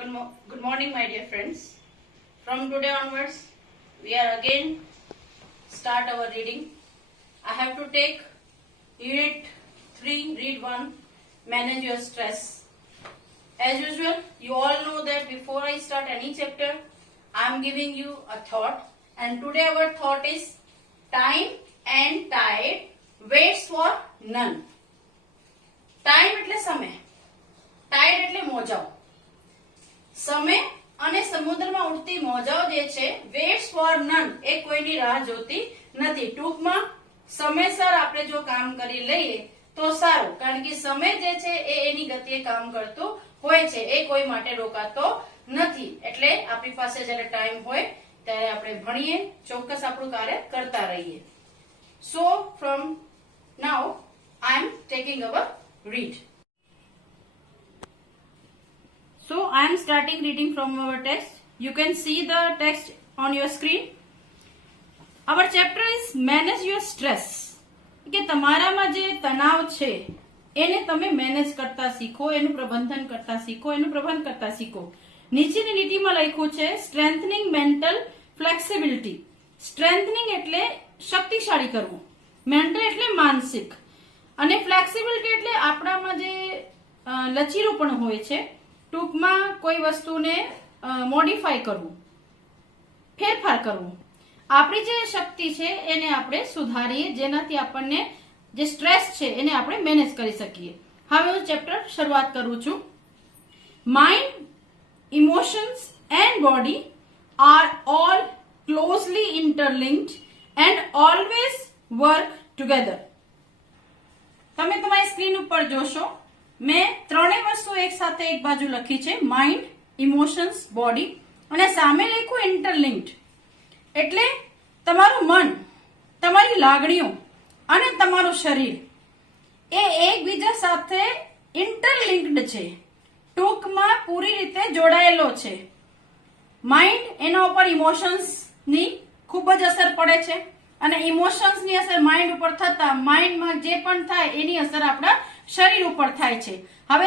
Good morning, my dear friends. From today onwards, we are again start our reading. I have to take Unit 3, Read 1, Manage Your Stress. As usual, you all know that before I start any chapter, I am giving you a thought. And today our thought is Time and Tide waits for none. Time એટલે સમય, Tide એટલે મોજાઓ. સમય અને સમુદ્રમાં ઉડતી મોજાઓ જે છે weights four none, એ કોઈની રાહ જોતી નથી. ટૂંકમાં સમયસર આપણે જો કામ કરી લઈએ તો સારું, કારણ કે સમય જે છે એ એની ગતિએ કામ કરતો હોય છે, એ કોઈ માટે રોકાતો નથી. એટલે આપણી પાસે જ્યારે ટાઈમ હોય ત્યારે આપણે ભણીએ, ચોક્કસ આપણું કાર્ય કરતા રહીએ. સો from now I am taking our read. So I am starting reading from our text. You can see the text on your screen. Our chapter is Manage Your Stress. કે તમારામાં જે તણાવ છે એને તમે મેનેજ કરતા શીખો, એનું પ્રબંધન કરતા શીખો, એનું પ્રબંધન કરતા શીખો. નીચેની લીટીમાં લખ્યું છે સ્ટ્રેન્થનિંગ મેન્ટલ ફ્લેક્સિબિલિટી. સ્ટ્રેન્થનિંગ એટલે શક્તિશાળી કરવું, મેન્ટલ એટલે માનસિક, અને ફ્લેક્સિબિલિટી એટલે આપણામાં જે લચીલુપણ હોય છે, ટૂંકમાં કોઈ વસ્તુને મોડિફાય કરવું, ફેરફાર કરવું. આપણી જે શક્તિ છે એને આપણે સુધારીએ, જેનાથી આપણને જે સ્ટ્રેસ છે એને આપણે મેનેજ કરી શકીએ. હવે હું ચેપ્ટર શરૂઆત કરું છું. Mind, emotions and body are all closely interlinked and always work together. તમે તમારી સ્ક્રીન ઉપર જોશો, મેં ત્રણેય વસ્તુ એક સાથે એક બાજુ લખી છે, માઇન્ડ, ઇમોશન્સ, બોડી, અને સામે લખ્યું ઇન્ટરલિંક્ડ. એટલે તમારું મન, તમારી લાગણીઓ અને તમારું શરીર એ એકબીજા સાથે ઇન્ટરલિંક્ડ છે, ટૂંકમાં પૂરી રીતે જોડાયેલો છે. માઇન્ડ, એના ઉપર ઇમોશન્સની ખૂબ જ અસર પડે છે, અને ઇમોશન્સની અસર માઇન્ડ ઉપર થતા માઇન્ડમાં જે પણ થાય એની અસર આપણા શરીર ઉપર થાય છે. હવે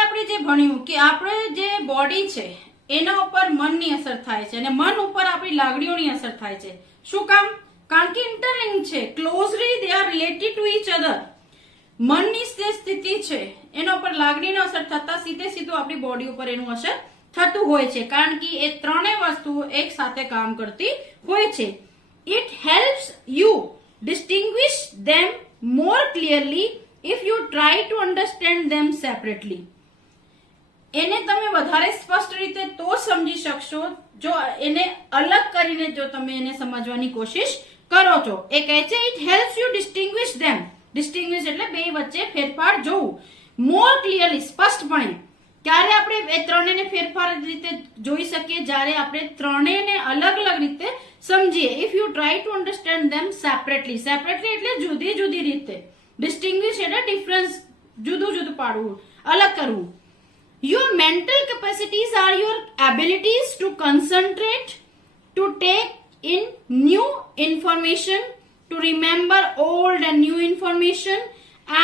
આપણે જે ભણ્યું કે આપણે જે બોડી છે એના ઉપર મનની અસર થાય છે, અને મન ઉપર આપણી લાગણીઓની અસર થાય છે. શું કામ? કારણ કે ઇન્ટરલિંક છે, closely they are related to each other. મનની જે સ્થિતિ છે એના ઉપર લાગણીનો અસર થતા સીધે સીધું આપણી બોડી ઉપર એનું અસર થતું હોય છે, કારણ કે એ ત્રણેય વસ્તુઓ એક સાથે કામ કરતી હોય છે. It helps you distinguish them more clearly if you try to understand them separately. એને તમે વધારે સ્પષ્ટ રીતે તો સમજી શકશો જો એને અલગ કરીને જો તમે એને સમજવાની કોશિશ કરો છો. એ કહે છે it helps you distinguish them. distinguish એટલે બે વચ્ચે ફેરફાર જોવું, more clearly સ્પષ્ટપણે. ક્યારે આપણે એ ત્રણેયને ફેરફાર રીતે જોઈ શકીએ? જ્યારે આપણે ત્રણેયને અલગ અલગ રીતે સમજીએ. If you try to understand them separately. Separately એટલે જુદી જુદી રીતે. ડિસ્ટિંગ્વિશ એટલે ડિફરન્સ, જુદું જુદું પાડવું, અલગ કરવું. Your mental capacities are your abilities to concentrate, to take in new information, to remember old and new information,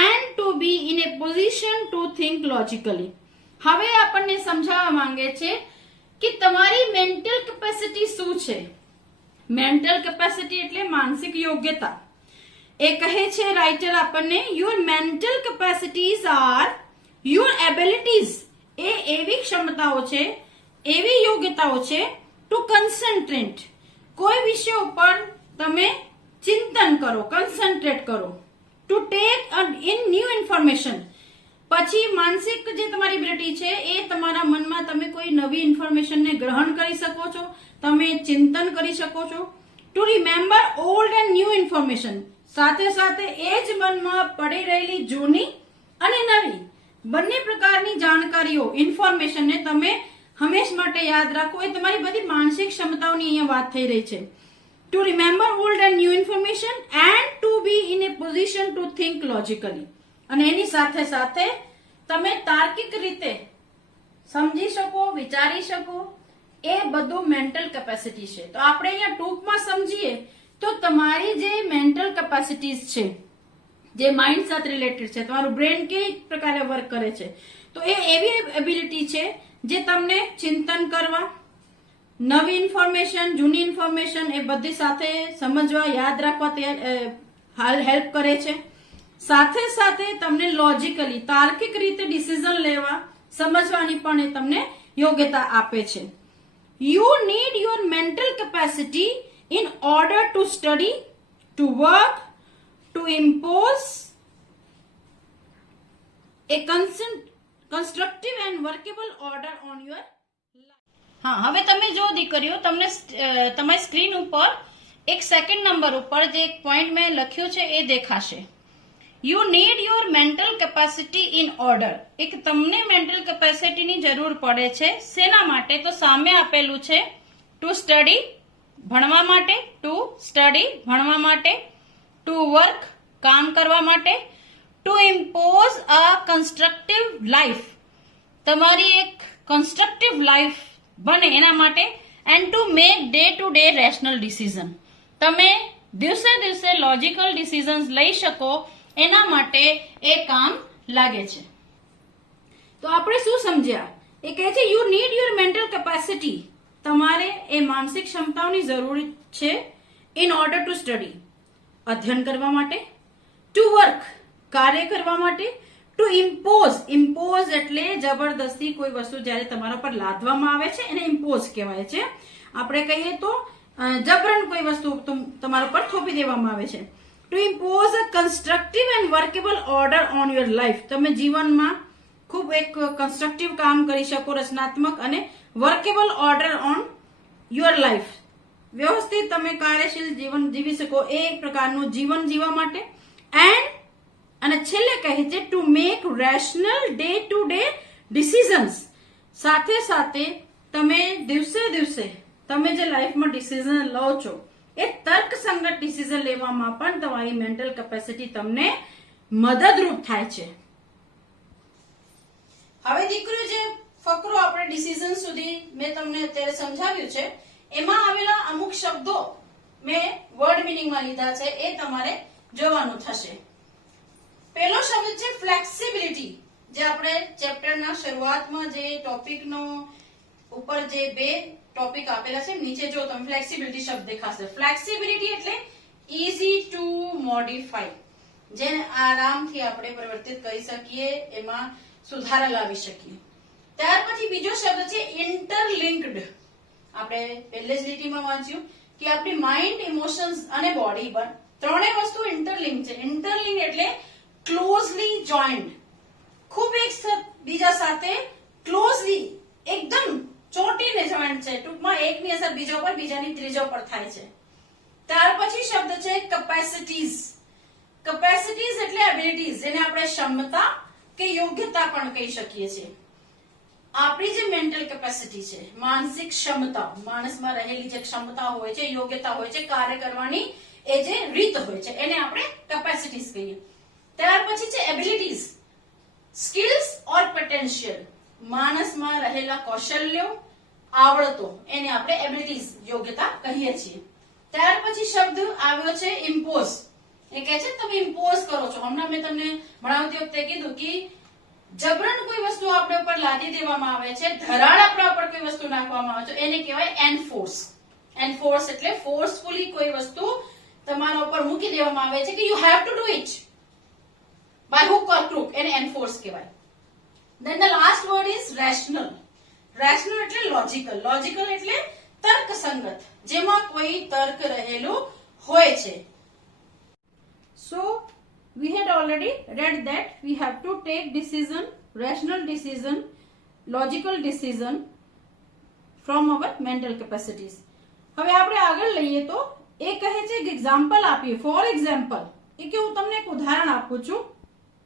and to be in a position to think logically. હવે આપણને સમજાવવા માંગે છે કે તમારી મેન્ટલ કેપેસિટી શું છે. મેન્ટલ કેપેસિટી એટલે માનસિક યોગ્યતા. એ કહે છે રાઇટર આપણને, your mental capacities are your abilities. એ એવી ક્ષમતાઓ છે, એવી યોગ્યતાઓ છે ટુ કન્સન્ટ્રેટ. કોઈ વિષય ઉપર તમે ચિંતન કરો, કન્સન્ટ્રેટ કરો. To take in new information. પછી માનસિક જે તમારી એબિલિટી છે એ તમારા મનમાં તમે કોઈ નવી ઇન્ફોર્મેશનને ગ્રહણ કરી શકો છો, તમે ચિંતન કરી શકો છો. Two remember old and new information. સાથે સાથે એ જ મનમાં પડી રહેલી જૂની અને નવી બંને પ્રકારની જાણકારીઓ, ઇન્ફોર્મેશનને તમે હંમેશ માટે યાદ રાખો. એ તમારી બધી માનસિક ક્ષમતાઓની અહીંયા વાત થઈ રહી છે. To remember old and new information and to be in a position to think logically. અને એની સાથે સાથે તમે તાર્કિક રીતે સમજી શકો, વિચારી શકો, એ બધું મેન્ટલ કેપેસિટી છે. તો આપણે અહીંયા ટૂંકમાં સમજીએ તો તમારી જે મેન્ટલ કેપેસિટીઝ છે, જે માઇન્ડ સાથે રિલેટેડ છે, તમારું બ્રેન કેવી પ્રકારે વર્ક કરે છે. તો એ એવી એબિલિટી છે જે તમને ચિંતન કરવા, નવી ઇન્ફોર્મેશન, જૂની ઇન્ફોર્મેશન એ બધી સાથે સમજવા, યાદ રાખવા હેલ્પ કરે છે. સાથે સાથે તમને લોજિકલી તાર્કિક રીતે ડિસિઝન લેવા, સમજવાની પણ એ તમને યોગ્યતા આપે છે. You need your mental capacity in order to study, to work, to impose a constructive and workable order on your life. હા, હવે તમે જો દીકરીઓ, તમને તમારી સ્ક્રીન ઉપર એક સેકન્ડ નંબર ઉપર જે એક પોઈન્ટ મેં લખ્યું છે એ દેખાશે. You need your mental capacity in order. એક તમને મેન્ટલ કેપેસિટીની જરૂર પડે છે. શેના માટે? તો સામે આપેલું છે ટુ સ્ટડી, ભણવા માટે, ટુ સ્ટડી, ભણવા માટે, ટુ વર્ક, કામ કરવા માટે, two impose a constructive life, તમારી એક કન્સ્ટ્રક્ટિવ લાઈફ બને એના માટે, and to make day to day rational decision, તમે દિવસે દિવસે લોજિકલ ડિસિઝન્સ લઈ શકો એના માટે એ કામ લાગે છે. તો આપણે શું સમજ્યા? એ કહે છે you need your mental capacity, તમારે એ માનસિક ક્ષમતાઓની જરૂર છે ઇન ઓર્ડર ટુ સ્ટડી, અધ્યયન કરવા માટે, ટુ વર્ક, કાર્ય કરવા માટે, ટુ ઇમ્પોઝ એટલે જબરદસ્તી કોઈ વસ્તુ જ્યારે તમારા પર લાદવામાં આવે છે એને ઇમ્પોઝ કહેવાય છે. આપણે કહીએ તો જબરન કોઈ વસ્તુ તમારા પર થોપી દેવામાં આવે છે. To impose a constructive and workable order on your life, તમે જીવનમાં ખૂબ એક કન્સ્ટ્રક્ટિવ કામ કરી શકો, રચનાત્મક અને workable order on your life, વ્યવસ્થિત તમે કાર્યશીલ જીવન જીવી શકો એ એક પ્રકારનું જીવન જીવવા માટે. અને છેલ્લે કહે છે to make rational day to day decisions, સાથે સાથે તમે દિવસે દિવસે તમે જે લાઈફમાં ડિસિઝન લો છો એ તર્કસંગત ડિસિઝન લેવામાં પણ તમારી મેન્ટલ કેપેસિટી તમને મદદરૂપ થાય છે. હવે દીકરીઓ, જે ફકરો આપણે ડિસિઝન સુધી મેં તમને અત્યારે સમજાવ્યું છે એમાં આવેલા અમુક શબ્દો મેં વર્ડ મિનિંગમાં લીધા છે, એ તમારે જોવાનું થશે. પહેલો શબ્દ છે ફ્લેક્સિબિલિટી, જે આપણે ચેપ્ટરના શરૂઆતમાં જે ટોપિકનો ઉપર જે બે ટોપિક આપેલા છે નીચે જો તમે ફ્લેક્સિબિલિટી શબ્દ દેખાશે. ફ્લેક્સિબિલિટી એટલે ઇઝી ટુ મોડિફાઈ, જેને આરામથી આપણે પરિવર્તિત કરી શકીએ, એમાં સુધારા લાવી શકીએ. ત્યાર પછી બીજો શબ્દ છે ઇન્ટરલિંક્ડ. આપણે પહેલે જ લીટીમાં વાંચ્યું કે આપણી માઇન્ડ, ઇમોશન્સ અને બોડી પણ ત્રણેય વસ્તુ ઇન્ટરલિંક છે. ઇન્ટરલિંક એટલે ક્લોઝલી જોઈન્ડ, ખૂબ એક બીજા સાથે ક્લોઝલી એકદમ ચોટીને જોઈન્ટ છે. ટૂંકમાં એકની અસર બીજો પર, બીજાની ત્રીજો પર થાય છે. ત્યાર પછી શબ્દ છે કેપેસિટીઝ. કેપેસિટીઝ એટલે એબિલિટીઝ, જેને આપણે ક્ષમતા કે યોગ્યતા પણ કહી શકીએ છીએ. આપણી જે મેન્ટલ કેપેસિટી છે, માનસિક ક્ષમતા, માણસમાં રહેલી જે ક્ષમતા હોય છે, યોગ્યતા હોય છે, કાર્ય કરવાની એ જે રીત હોય છે એને આપણે કેપેસિટીઝ કહીએ. ત્યાર પછી છે એબિલિટીઝ, સ્કિલ્સ ઓર પોટેન્શિયલ, માણસમાં રહેલા કૌશલ્યો, આવડતો, એને આપણે એબિલિટીઝ, યોગ્યતા કહીએ છીએ. ત્યાર પછી શબ્દ આવ્યો છે ઇમ્પોઝ. એ કહે છે તમે ઇમ્પોઝ કરો છો. હમણાં મેં તમને ભણાવતી વખતે કીધું કે જબરન કોઈ વસ્તુ આપણે ઉપર લાદી દેવામાં આવે છે, ધરાડ આપણા ઉપર કોઈ વસ્તુ નાખવામાં આવે છે, એને કહેવાય એનફોર્સ. એનફોર્સ એટલે ફોર્સફુલી કોઈ વસ્તુ તમારા ઉપર મૂકી દેવામાં આવે છે કે you have to do it by hook or crook, એને એનફોર્સ કહેવાય. Then the last word is rational. Rational એટલે logical. Logical એટલે તર્કસંગત, જેમાં કોઈ તર્ક રહેલું હોય છે. So we had already read that we have to take decision, rational decision, logical decision from our mental capacities. હવે આપણે આગળ લઈએ તો એ કહે છે કે એક્ઝામ્પલ આપીએ. ફોર એક્ઝામ્પલ, એ કે હું તમને એક ઉદાહરણ આપું છું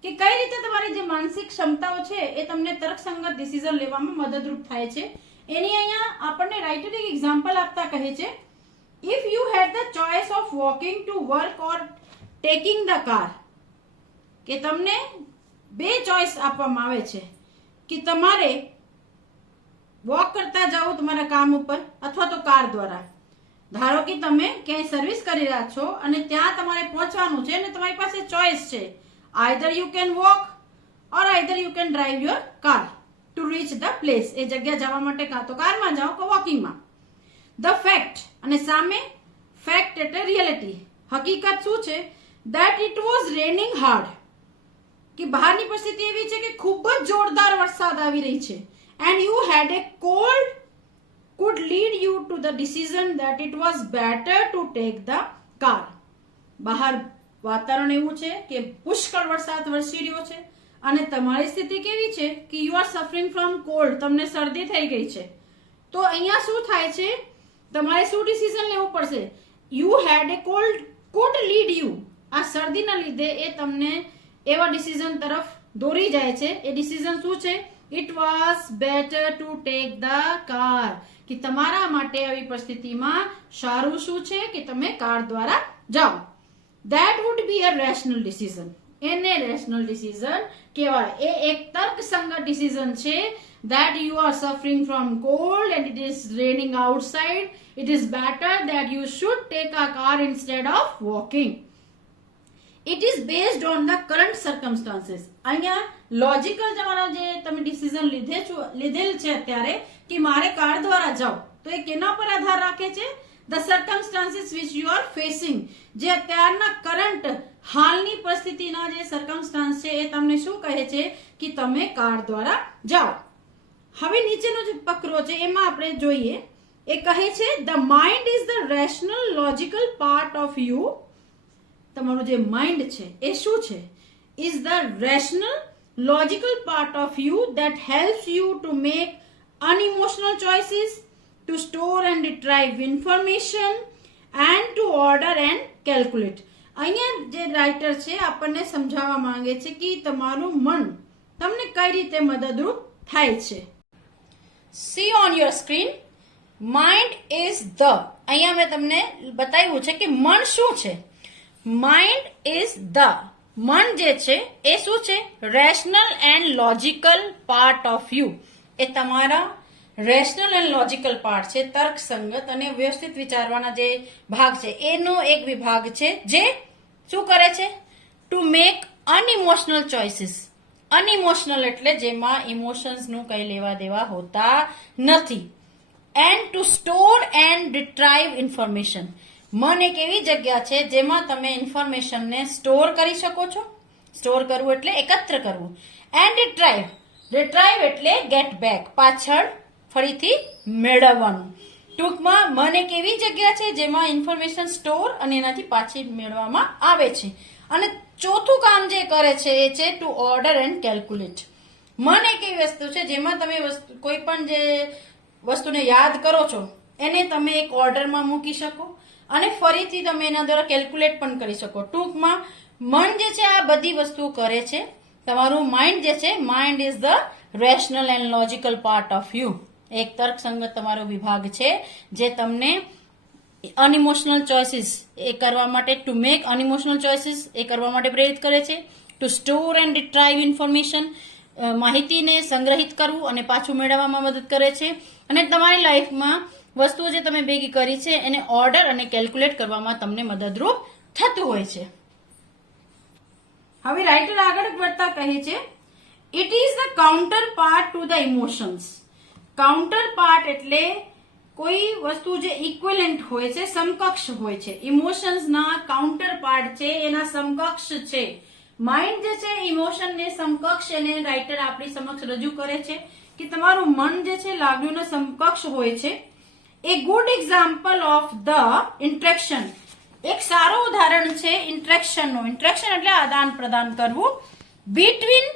કે કઈ રીતે તમારી જે માનસિક ક્ષમતાઓ છે એ તમને તર્કસંગત ડિસિઝન લેવામાં મદદરૂપ થાય છે. એની અહીંયા આપણને રાઇટર એક એક્ઝામ્પલ આપતા કહે છે if you had the choice of walking to work or taking the car, કે તમને બે ચોઇસ આપવામાં આવે છે કે તમારે વોક કરતા જાઓ તમારા કામ ઉપર અથવા તો કાર દ્વારા. ધારો કે તમે ક્યાંય સર્વિસ કરી રહ્યા છો અને ત્યાં તમારે પહોંચવાનું છે અને તમારી પાસે ચોઇસ છે, either you can walk or either you can drive your car to reach the place. એ જગ્યા જવા માટે કાં તો કારમાં જાઓ કે વોકિંગમાં. ધ ફેક્ટ, અને સામે ફેક્ટ એટલે રિયાલિટી, હકીકત શું છે? that it was raining hard, કે બહારની પરિસ્થિતિ એવી છે કે ખૂબ જ જોરદાર વરસાદ આવી રહી છે. and you had a cold could lead you to the decision that it was better to take the car. બહાર વાતાવરણ એવું છે કે પુષ્કળ વરસાદ વરસી રહ્યો છે અને તમારી સ્થિતિ કેવી છે કે you are suffering from cold, તમને શરદી થઈ ગઈ છે. તો અહીંયા શું થાય છે? તમારે શું ડિસિઝન લેવું પડશે? You had A cold could lead you, આ શરદીના લીધે એ તમને એવા ડિસિઝન તરફ દોરી જાય છે. એ ડિસિઝન શું છે? It was better to take the car, કે તમારા માટે આવી પરિસ્થિતિમાં સારું શું છે કે તમે કાર દ્વારા જાઓ. That would be a rational decision, એને રેશનલ ડિસિઝન કહેવાય. એ એક તર્કસંગત ડિસિઝન છે. that you are suffering from cold and it is raining outside, it is better that you should take a car instead of walking. It is based on the current circumstances. અહીંયા logical તમારા જે તમે decision લીધેલ છે અત્યારે કે મારે car દ્વારા જાઓ, તો એ કેના પર આધાર રાખે છે? the circumstances which you are facing. જે અત્યારના કરંટ હાલની પરિસ્થિતિના જે સર્કમસ્ટાન્સ છે એ તમને શું કહે છે કે તમે કાર દ્વારા જાઓ. હવે નીચેનો જે ફકરો છે એમાં આપણે જોઈએ. એ કહે છે the mind is the rational logical part of you. તમારું જે માઇન્ડ છે એ શું છે? Is the rational logical part of you that helps you to make unemotional choices, to store and retrieve information and to order and calculate. અહીંયા જે writer છે આપણને સમજાવવા માંગે છે કે તમારું મન તમને કઈ રીતે મદદરૂપ થાય છે. C on your screen, mind is the, અહીંયા મેં તમને બતાવ્યું છે કે મન શું છે. માઇન્ડ ઇઝ ધ, મન જે છે એ શું છે? Rational and logical part of you. એ તમારા રેશનલ એન્ડ લોજિકલ પાર્ટ છે, તર્કસંગત અને વ્યવસ્થિત વિચારવાના જે ભાગ છે એનો એક વિભાગ છે જે શું કરે છે? To make unemotional choices. Unemotional એટલે જેમાં ઇમોશન્સનું કઈ લેવા દેવા હોતા નથી. And to store and retrieve information. મન એક એવી જગ્યા છે જેમાં તમે ઇન્ફોર્મેશનને સ્ટોર કરી શકો છો. સ્ટોર કરવું એટલે એકત્ર કરવું. એન્ડ રિટ્રાઈવ, રિટ્રાઈવ એટલે ગેટ બેક, પાછળ ફરીથી મેળવવાનું. ટૂંકમાં મન એક એવી જગ્યા છે જેમાં ઇન્ફોર્મેશન સ્ટોર અને એનાથી પાછી મેળવવામાં આવે છે. અને ચોથું કામ જે કરે છે એ છે ટુ ઓર્ડર એન્ડ કેલ્ક્યુલેટ. મન એક એવી વસ્તુ છે જેમાં તમે કોઈ પણ જે વસ્તુને યાદ કરો છો એને તમે એક ઓર્ડરમાં મૂકી શકો અને ફરીથી તમે એના દ્વારા કેલ્ક્યુલેટ પણ કરી શકો. ટૂંકમાં મન જે છે આ બધી વસ્તુ કરે છે. તમારું માઇન્ડ જે છે, mind is the rational and logical part of you. એક તર્કસંગત તમારો વિભાગ છે જે તમને અનઇમોશનલ ચોઇસીસ એ કરવા માટે, ટુ મેક અનઇમોશનલ ચોઇસીસ એ કરવા માટે પ્રેરિત કરે છે. To store and retrieve information, માહિતીને સંગ્રહિત કરવું અને પાછું મેળવવામાં મદદ કરે છે. અને તમારી લાઈફમાં વસ્તુઓ જે તમે ભેગી કરી છે એને ઓર્ડર અને કેલ્ક્યુલેટ કરવામાં તમને મદદરૂપ થતું હોય છે. હવે રાઇટર આગળ વધતા કહે છે it is the counter part to the emotions. Counter part એટલે કોઈ વસ્તુ જે ઇક્વિવેલન્ટ હોય છે, સમકક્ષ હોય છે. ઇમોશન્સના કાઉન્ટર પાર્ટ છે, એના સમકક્ષ છે. માઇન્ડ જે છે ઇમોશનને સમકક્ષ એને રાઇટર આપણી સમક્ષ રજૂ કરે છે કે તમારું મન જે છે લાગણીઓના સમકક્ષ હોય છે. A good example of the interaction, એક સારો ઉદાહરણ છે ઇન્ટ્રેક્શનનું. ઇન્ટ્રેક્શન એટલે આદાન પ્રદાન કરવું. Between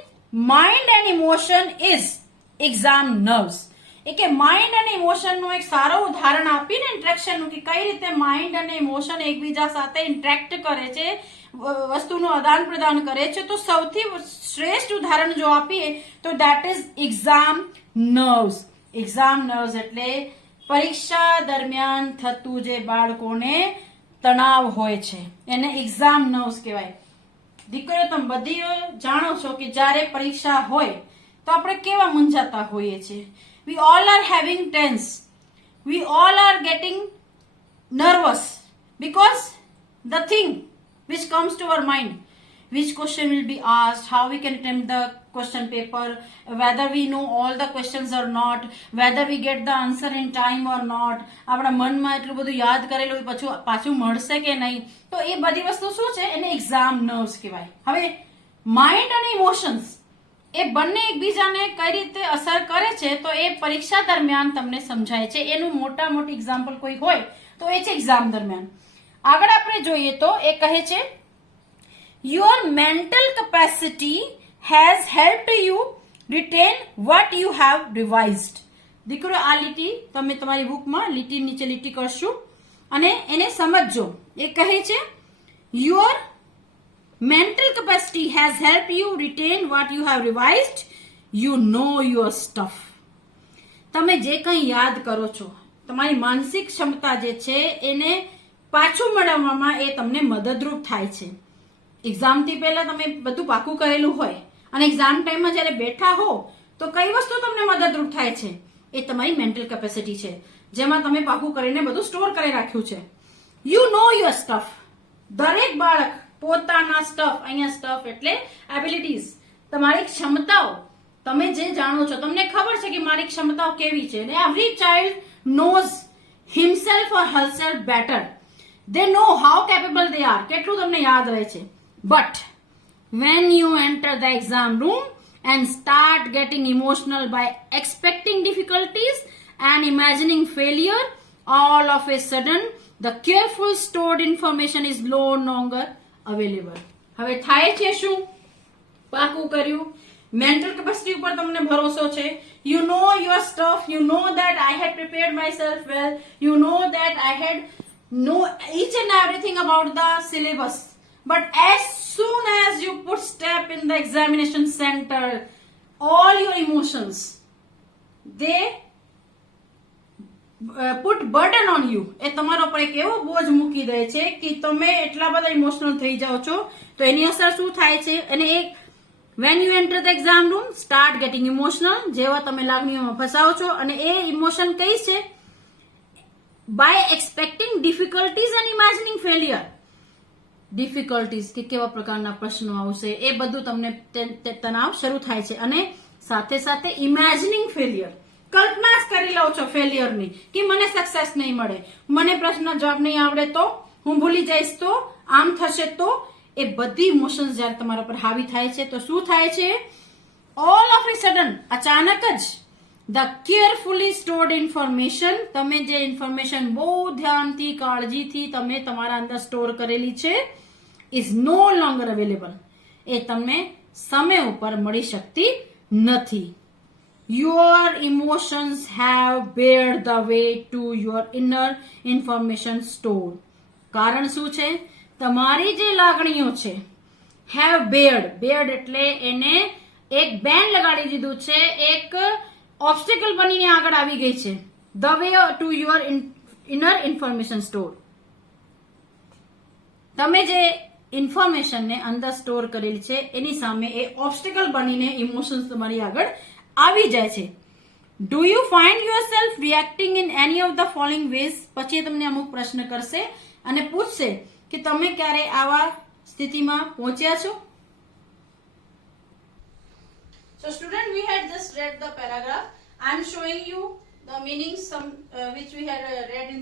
mind and emotion is exam nerves. એ કે માઇન્ડ અને ઇમોશનનું એક સારો ઉદાહરણ આપીને ઇન્ટ્રેક્શનનું કે કઈ રીતે માઇન્ડ અને ઇમોશન એકબીજા સાથે ઇન્ટરેક્ટ કરે છે, વસ્તુનું આદાન પ્રદાન કરે છે. તો સૌથી શ્રેષ્ઠ ઉદાહરણ જો આપીએ તો that is exam nerves. Exam nerves એટલે પરીક્ષા દરમિયાન થતું જે બાળકોને તણાવ હોય છે એને એક્ઝામ નર્વ્સ કહેવાય. દીકરીઓ તમે બધી જાણો છો કે જ્યારે પરીક્ષા હોય તો આપણે કેવા મૂંઝાતા હોઈએ છીએ. We all are having tense. We all are getting nervous because the thing which comes to our mind, which question will be asked, how we can attempt the question paper, whether we know all the questions or not, whether we get the answer in time or not, આપણા મનમાં એટલું બધું યાદ કરેલું પાછું મળશે કે નહીં, તો એ બધી વસ્તુ શું છે, એને એક્ઝામ નર્વ્સ કહેવાય. હવે માઇન્ડ અને ઇમોશન્સ એ બંને એકબીજાને કઈ રીતે અસર કરે છે, તો એ પરીક્ષા દરમિયાન તમને સમજાય છે. એનું મોટા મોટી એક્ઝામ્પલ કોઈ હોય તો એ છે એક્ઝામ દરમિયાન. આગળ આપણે જોઈએ તો એ કહે છે your mental capacity has helped you retain what you have revised. દીકરો આ લીટી તમે તમારી બુકમાં લીટી નીચે લીટી કરશું અને એને સમજજો. એ કહે છે your mental capacity has helped you retain what you have revised. You know your stuff. તમે જે કંઈ યાદ કરો છો, તમારી માનસિક ક્ષમતા જે છે એને પાછું મેળવવામાં એ તમને મદદરૂપ થાય છે. એક્ઝામથી પહેલા તમે બધું પાકું કરેલું હોય અને એક્ઝામ ટાઈમમાં જ્યારે બેઠા હો તો કઈ વસ્તુ તમને મદદરૂપ થાય છે, એ તમારી મેન્ટલ કેપેસિટી છે, જેમાં તમે પાકું કરીને બધું સ્ટોર કરી રાખ્યું છે. You know your stuff. દરેક બાળક પોતાના સ્ટફ, અહીંયા સ્ટફ એટલે એબિલિટીઝ, તમારી ક્ષમતાઓ, તમે જે જાણો છો, તમને ખબર છે કે મારી ક્ષમતાઓ કેવી છે. Every child knows himself or herself better. They know how capable they are. કેટલું તમને યાદ રહે છે. But when you enter the exam room and start getting emotional by expecting difficulties and imagining failure, all of a sudden the careful stored information is no longer available. હવે થાય છે શું? પાકું કર્યું, મેન્ટલ કેપેસિટી ઉપર તમને ભરોસો છે. You know your stuff. You know that I had prepared myself well. You know that I had know each and everything about the syllabus. But as soon as you put step in the examination center, all your emotions, they put burden on you. એ તમારા ઉપર એક એવો બોજ મૂકી દે છે કે તમે એટલા બધા ઇમોશનલ થઈ જાઓ છો. તો એની અસર શું થાય છે? અને એક when you enter the exam room, start getting emotional. જેવા તમે લાગણીઓમાં ફસાવો છો અને એ ઇમોશન કઈ છે? by expecting difficulties and imagining failure. Difficulties કે કેવા પ્રકારના પ્રશ્નો આવશે, એ બધું તમને તણાવ શરૂ થાય છે. અને સાથે સાથે ઇમેજિનિંગ ફેલિયર, કલ્પના જ કરી લો છો ફેલિયરની કે મને સક્સેસ નહીં મળે, મને પ્રશ્નનો જવાબ નહીં આવડે તો, હું ભૂલી જઈશ તો, આમ થશે તો. એ બધી ઇમોશન્સ જ્યારે તમારા પર હાવી થાય છે તો શું થાય છે? ઓલ ઓફ એ સડન, અચાનક જ the carefully stored information, તમે જે ઇન્ફોર્મેશન બહુ ધ્યાનથી કાળજીથી તમે તમારા અંદર સ્ટોર કરેલી છે, is no longer available. એ તમને સમય ઉપર મળી શકતી નથી. Your emotions have bared the way to your inner information store. કારણ શું છે? તમારી જે લાગણીઓ છે, have bared, bared એટલે એને એક બેન લગાડી દીધું છે, એક ઓબ્સ્ટેકલ બનીને આગળ આવી ગઈ છે. The way to your inner information store. તમે જે ઇન્ફોર્મેશનને અંદર સ્ટોર કરેલી છે એની સામે એ ઓબ્સ્ટેકલ બનીને ઇમોશન્સ તમારી આગળ આવી જાય છે. Do you find yourself reacting in any of the following ways? પછી તમને અમુક પ્રશ્ન કરશે અને પૂછશે કે તમે ક્યારે આવા સ્થિતિમાં પહોંચ્યા છો? So student, we had just read the paragraph. I am showing you the meanings which we had read in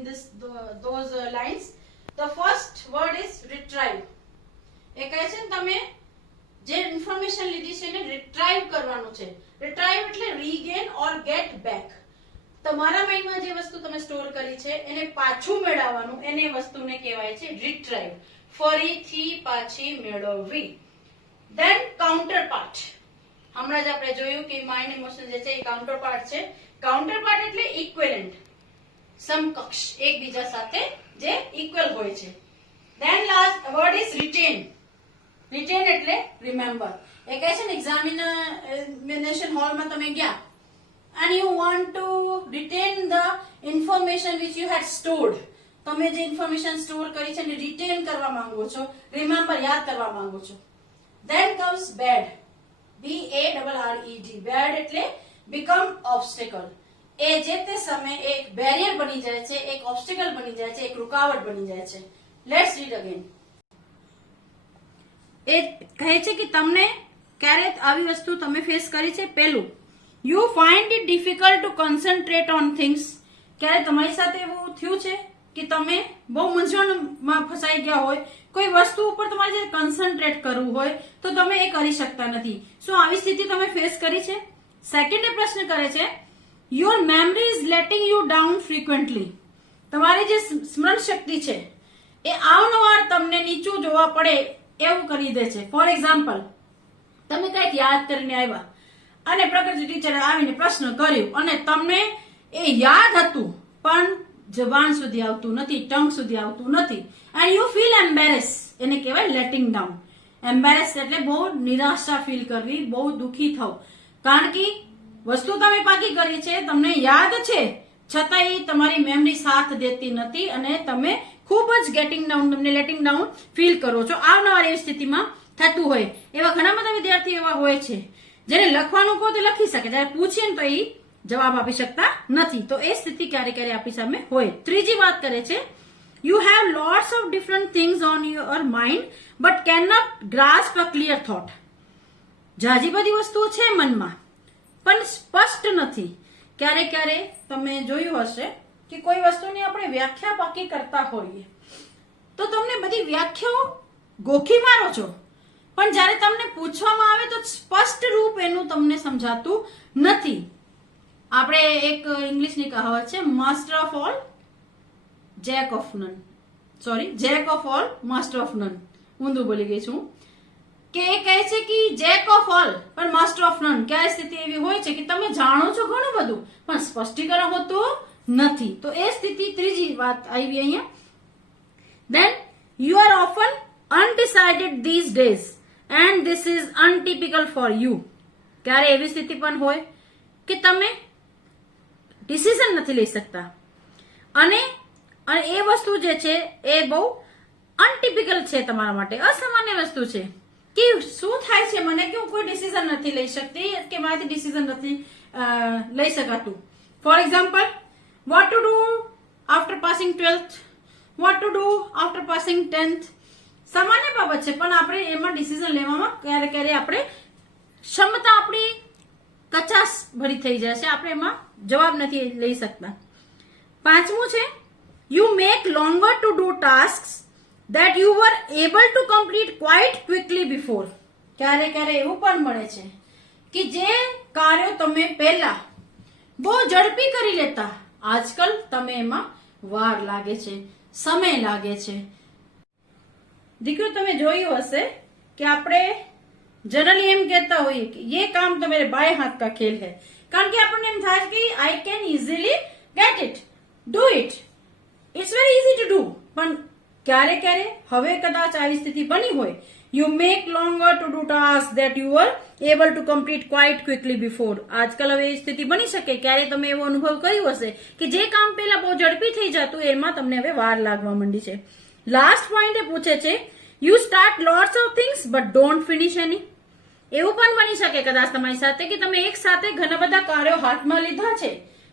those lines. The first word is retrieve. એ કહે છે ને તમે જે ઇન્ફોર્મેશન લીધી છે એને રિટ્રાઈવ કરવાનું છે. રિટ્રાઈવ એટલે રીગેન ઓર ગેટ બેક. તમારા માઇન્ડમાં જે વસ્તુ તમે સ્ટોર કરી છે એને પાછું મેળવવાનું, એને વસ્તુને કહેવાય છે રિટ્રાઈવ. ફરીથી પાછી મેળવવી. Then counterpart. હમણાં જ આપણે જોયું કે માઇન્ડ ઇમોશન જે છે એ કાઉન્ટર પાર્ટ છે. કાઉન્ટર પાર્ટ એટલે ઇક્વેલન્ટ, સમકક્ષ, એકબીજા સાથે જે ઇક્વલ હોય છે. Then last word is retain. Retain એટલે remember. એ કહે છે ને એક્ઝામિનેશન હોલમાં તમે ગયા and you want to retain the information which you had stored. તમે જે ઇન્ફોર્મેશન સ્ટોર કરી છે એને રિટેન કરવા માંગો છો, રિમેમ્બર, યાદ કરવા માંગો છો. Then comes bad. BARRED. Bad એટલે become obstacle. એ જે તે સમયે એક બેરિયર બની જાય છે, એક ઓબ્સ્ટિકલ બની જાય છે, એક રૂકાવટ બની જાય છે. Let's read again. એ કહે છે કે તમને ક્યારે આવી વસ્તુ તમે ફેસ કરી છે. પહેલું, you find it difficult to concentrate on things. ક્યારે તમારી સાથે એવું થયું છે કે તમે બહુ મૂંઝવણમાં ફસાઈ ગયા હોય, કોઈ વસ્તુ ઉપર તમારે જે કોન્સન્ટ્રેટ કરવું હોય તો તમે એ કરી શકતા નથી. શું આવી સ્થિતિ તમે ફેસ કરી છે? સેકન્ડ પ્રશ્ન કરે છે, your memory is letting you down frequently. તમારી જે સ્મરણ શક્તિ છે એ અવારનવાર તમને નીચું જોવા પડે એવું કરી દે છે. ફોર એક્ઝામ્પલ, તમે કંઈક યાદ કરીને આવ્યા અને પ્રકૃતિ ટીચરે આવીને પ્રશ્ન કર્યું અને તમને એ યાદ હતું પણ જબાન સુધી આવતું નથી, ટંગ સુધી આવતું નથી, એન્ડ યુ ફીલ એમ્બેરેસ. એને કહેવાય લેટિંગ ડાઉન. એમ્બેરેસ એટલે બહુ નિરાશા ફીલ કરવી, બહુ દુઃખી થવું, કારણ કે વસ્તુ તમે પાકી કરી છે, તમને યાદ છે, છતાંય તમારી મેમરી સાથ દેતી નથી અને તમે ખૂબ જ ગેટિંગ ડાઉન, તમને લેટિંગ ડાઉન ફીલ કરો છો. અવારનવાર એવી સ્થિતિમાં થતું હોય. એવા ઘણા બધા વિદ્યાર્થીઓ એવા હોય છે જેને લખવાનું કહો તો લખી શકે, જયારે પૂછીએ ને તો એ જવાબ આપી શકતા નથી. તો એ સ્થિતિ ક્યારે ક્યારે આપણી સામે હોય. ત્રીજી વાત કરે છે, you have lots of different things on your mind but can not grasp a clear thought. જાજી બધી વસ્તુઓ છે મનમાં પણ સ્પષ્ટ નથી. ક્યારે ક્યારે તમે જોયું હશે કે કોઈ વસ્તુની આપણે વ્યાખ્યા પાકી કરતા હોઈએ તો તમને બધી વ્યાખ્યાઓ ગોખી મારો છો, પણ જ્યારે તમને પૂછવામાં આવે તો સ્પષ્ટ રૂપ એનું તમને સમજાતું નથી. આપણે એક ઇંગ્લિશની કહાવત છે, master of all Jack of none. Sorry, Jack of all master of none. ઊંધું બોલી ગઈ છું કે એ કહે છે કે જેક ઓફ ઓલ પણ માસ્ટર ઓફ નન. ક્યારે સ્થિતિ એવી હોય છે કે તમે જાણો છો ઘણું બધું પણ સ્પષ્ટીકરણ હોતું નથી. તો એ સ્થિતિ ત્રીજી વાત આવી અહીંયા. Then you are often undecided these days and this is untypical for you. ક્યારે એવી સ્થિતિ પણ હોય કે તમે ડિસિઝન નથી લઈ શકતા અને એ વસ્તુ જે છે એ બહુ અનટિપિકલ છે તમારા માટે, અસામાન્ય વસ્તુ છે કે શું થાય છે મને કે હું કોઈ ડિસિઝન નથી લઈ શકતી કે મારાથી ડિસિઝન નથી લઈ શકાતું. For example, what to do after passing 12th, what to do after passing 10th. સામાન્ય બાબત છે પણ આપણે એમાં ડિસિઝન લેવામાં ક્યારે ક્યારે આપણે ક્ષમતા આપણી કચાસ ભરી થઈ જાય છે, આપણે એમાં જવાબ નથી લઈ શકતા. પાંચમું છે, you make longer to do task that you were able to complete quite quickly before. ક્યારે ક્યારે એવું પણ મળે છે કે જે કાર્યો તમે પહેલા બહુ ઝડપી કરી લેતા, આજકાલ તમે એમાં વાર લાગે છે, સમય લાગે છે. દીકરો, તમે જોયું હશે કે આપણે જનરલી એમ કહેતા હોઈએ કે ये काम तो मेरे बाएं हाथ का खेल है, કારણ કે આપણને એમ થાય કે I can easily get it, do it, it's very easy to do. પણ ક્યારે ક્યારે હવે કદાચ આવી સ્થિતિ બની હોય, you make longer to do task that you var able to complete quite quickly before. આજકાલ હવે એ સ્થિતિ બની શકે, ક્યારે તમે એવો અનુભવ કર્યો હશે કે જે કામ પહેલા બહુ ઝડપી થઈ જતું એમાં તમને હવે વાર લાગવા માંડી છે. લાસ્ટ પોઈન્ટ એ પૂછે છે, you start lots of things but don't finish any. એવું પણ બની શકે કદાચ તમારી સાથે કે તમે એક સાથે ઘણા બધા કાર્યો હાથમાં લીધા છે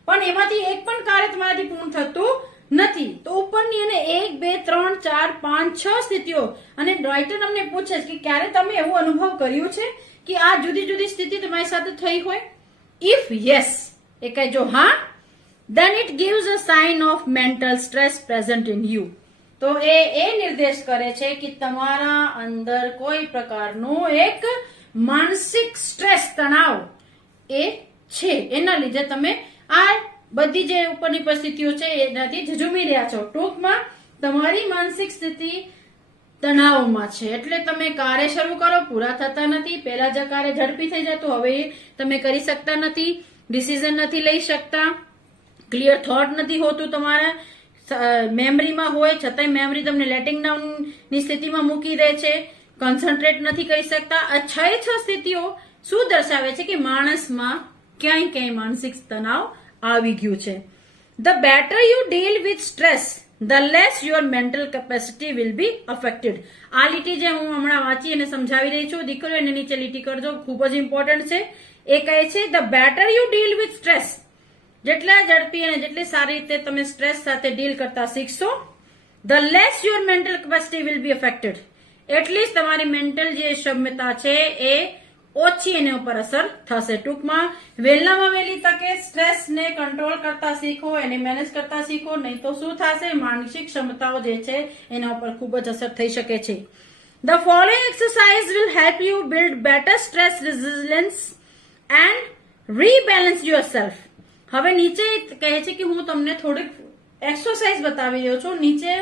પણ એમાંથી એક પણ કાર્ય તમારાથી પૂર્ણ થતું નથી. તો ઉપરની અને 1, 2, 3, 4, 5, 6 સ્થિતિઓ અને રાઇટર તમને પૂછે છે કે ક્યારે તમે એવો અનુભવ કર્યો છે કે આ જુદી જુદી સ્થિતિ તમારી સાથે થઈ હોય? ઇફ યસ, એ કહેજો હા, then it gives a sign of mental stress present in you. તો એ નિર્દેશ કરે છે કે તમારા અંદર કોઈ પ્રકારનું એક માનસિક સ્ટ્રેસ, તણાવ એ છે, એના લીધે તમે આ બધી જે ઉપરની પરિસ્થિતિઓ છે એનાથી ઝઝૂમી રહ્યા છો. ટૂંકમાં તમારી માનસિક સ્થિતિ તણાવમાં છે એટલે તમે કાર્ય શરૂ કરો, પૂરા થતા નથી. પહેલા જે કાર્ય ઝડપી થઈ જતું હવે તમે કરી શકતા નથી, ડિસિઝન નથી લઈ શકતા, ક્લિયર થોટ નથી હોતું, તમારા મેમરીમાં હોય છતાંય મેમરી તમને લેટિંગ ડાઉન ની સ્થિતિમાં મૂકી દે છે, કોન્સન્ટ્રેટ નથી કરી શકતા. આ 6 સ્થિતિઓ શું દર્શાવે છે કે માણસમાં ક્યાંય માનસિક તણાવ આવી ગયું છે. The better you deal with stress, the less your mental capacity will be affected. આ લીટી જે હું હમણાં વાંચી અને સમજાવી રહી છું, દીકરો એને નીચે લીટી કરજો, ખૂબ જ ઇમ્પોર્ટન્ટ છે. એ કહે છે the better you deal with stress, જેટલા ઝડપી અને જેટલી સારી રીતે તમે સ્ટ્રેસ સાથે ડીલ કરતા શીખશો, the less your mental capacity will be affected. એટલી જ તમારી મેન્ટલ જે ક્ષમતા છે એ ઓછી એના ઉપર અસર થશે. ટૂંકમાં વહેલામાં વહેલી તકે સ્ટ્રેસને કંટ્રોલ કરતા શીખો, એને મેનેજ કરતા શીખો, નહીં તો શું થશે, માનસિક ક્ષમતાઓ જે છે એના ઉપર ખૂબ જ અસર થઈ શકે છે. The following exercise will help you build better stress resilience and rebalance yourself. હવે નીચે કહે છે કે હું તમને થોડીક એક્સરસાઇઝ બતાવી રહ્યો છું. નીચે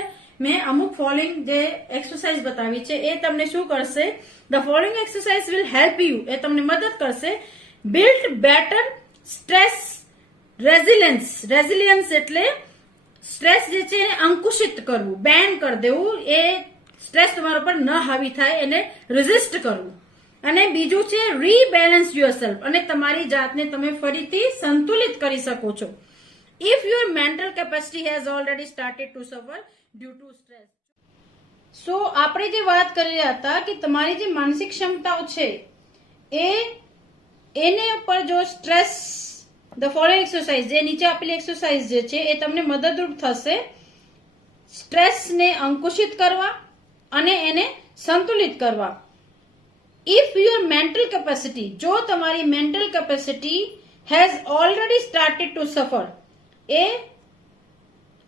મેં અમુક ફોલોઈંગ જે એક્સરસાઇઝ બતાવી છે એ તમને શું કરશે, the following exercise will help you, એ તમને મદદ કરશે build better stress resilience. Resilience એટલે સ્ટ્રેસ જે છે એને અંકુશિત કરવું, બેન કરી દેવું, એ સ્ટ્રેસ તમારા પર ન હાવી થાય એને રેઝિસ્ટ કરવું. અને બીજું છે રીબેલેન્સ યોરસેલ્ફ, અને તમારી જાતને તમે ફરીથી સંતુલિત કરી શકો છો. If your mental capacity has already started to suffer due to stress. So આપણે જે વાત કરી રહ્યા હતા કે તમારી જે માનસિક ક્ષમતાઓ છે એને ઉપર જો સ્ટ્રેસ, ધ ફોલોઈંગ એક્સરસાઇઝ, જે નીચે આપેલી એક્સરસાઇઝ જે છે એ તમને મદદરૂપ થશે સ્ટ્રેસને અંકુશિત કરવા અને એને સંતુલિત કરવા. If your mental capacity, જો તમારી mental capacity has already started to suffer, A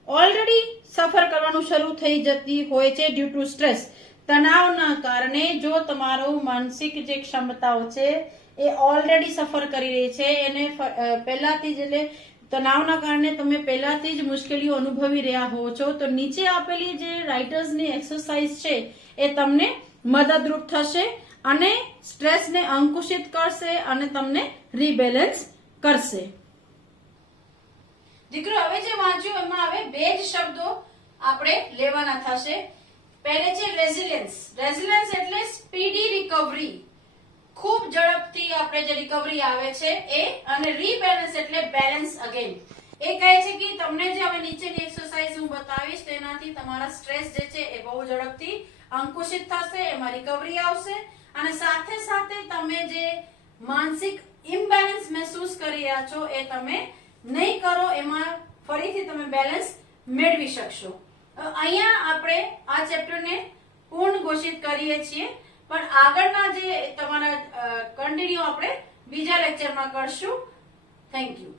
already સફર કરવાનું શરૂ થઈ જતી હોય છે ડ્યુ ટુ સ્ટ્રેસ, તણાવના કારણે જો તમારો માનસિક જે ક્ષમતાઓ છે એ ઓલરેડી સફર કરી રહી છે, એને પહેલાથી જ એટલે તણાવના કારણે તમે પહેલાથી જ મુશ્કેલીઓ અનુભવી રહ્યા હો છો, તો નીચે આપેલી જે રાઇટર્સની એક્સરસાઇઝ છે એ તમને મદદરૂપ થશે અને સ્ટ્રેસને અંકુશિત કરશે અને તમને રીબેલેન્સ કરશે. દીકરો હવે જે વાંચ્યું એમાં હવે બે જ શબ્દો આપણે લેવાના થશે. પહેલે છે રેઝિલિયન્સ. રેઝિલિયન્સ એટલે સ્પીડી રિકવરી, ખૂબ ઝડપથી આપણે જે રિકવરી આવે છે એ, અને રીબેલેન્સ એટલે બેલેન્સ અગેન. એ કહે છે કે તમને જે હવે નીચેની એક્સરસાઇઝ હું બતાવીશ તેનાથી તમારા સ્ટ્રેસ જે છે એ બહુ ઝડપથી અંકુશિત થશે, એમાં રિકવરી આવશે, અને સાથે સાથે તમે જે માનસિક ઇમ્બેલેન્સ મહેસૂસ કરી રહ્યા છો એ તમે નહીં કરો, એમાં ફરીથી તમે બેલેન્સ મેળવી શકશો. અહીંયા આપણે આ ચેપ્ટરને પૂર્ણ ઘોષિત કરીએ છીએ, પણ આગળના જે તમારા કન્ટિન્યુ આપણે બીજા લેક્ચરમાં કરશું. Thank you.